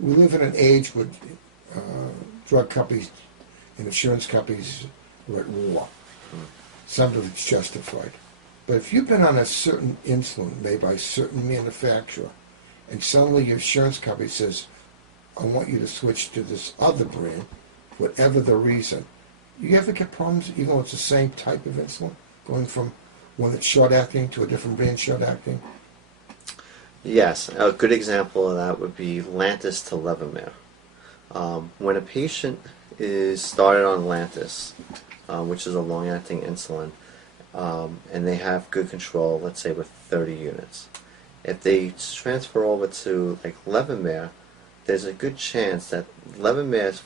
we live in an age where drug companies and insurance companies are at war. Some of it's justified. But if you've been on a certain insulin made by a certain manufacturer, and suddenly your insurance company says, I want you to switch to this other brand, whatever the reason, you ever get problems even though it's the same type of insulin, going from one that's short-acting to a different brand short-acting? Yes, a good example of that would be Lantus to Levemir. When a patient is started on Lantus, which is a long-acting insulin, and they have good control, let's say with 30 units. If they transfer over to like Levemir, there's a good chance that Levemir is,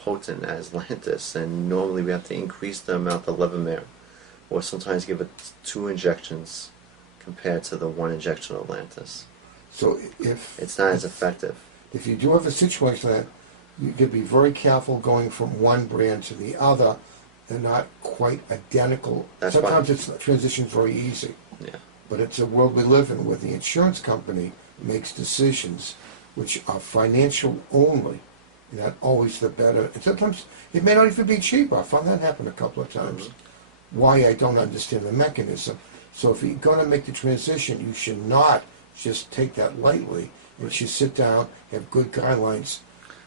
potent as Lantus, and normally we have to increase the amount of Levemir, or sometimes give it 2 injections compared to the 1 injection of Lantus. So if it's not as effective. If you do have a situation that you could be very careful going from one brand to the other. They're not quite identical. Sometimes it's transition's very easy. Yeah. But it's a world we live in where the insurance company makes decisions which are financial only. Not always the better. And sometimes it may not even be cheaper. I found that happen a couple of times. Why, I don't understand the mechanism. So if you're going to make the transition, you should not just take that lightly. You should sit down, have good guidelines.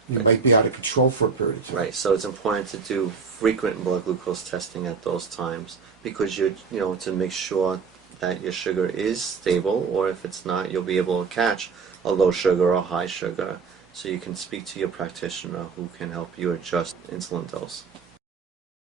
You might be out of control for a period of time. Right, so it's important to do frequent blood glucose testing at those times because to make sure that your sugar is stable, or if it's not, you'll be able to catch a low sugar or high sugar. So you can speak to your practitioner who can help you adjust insulin dose.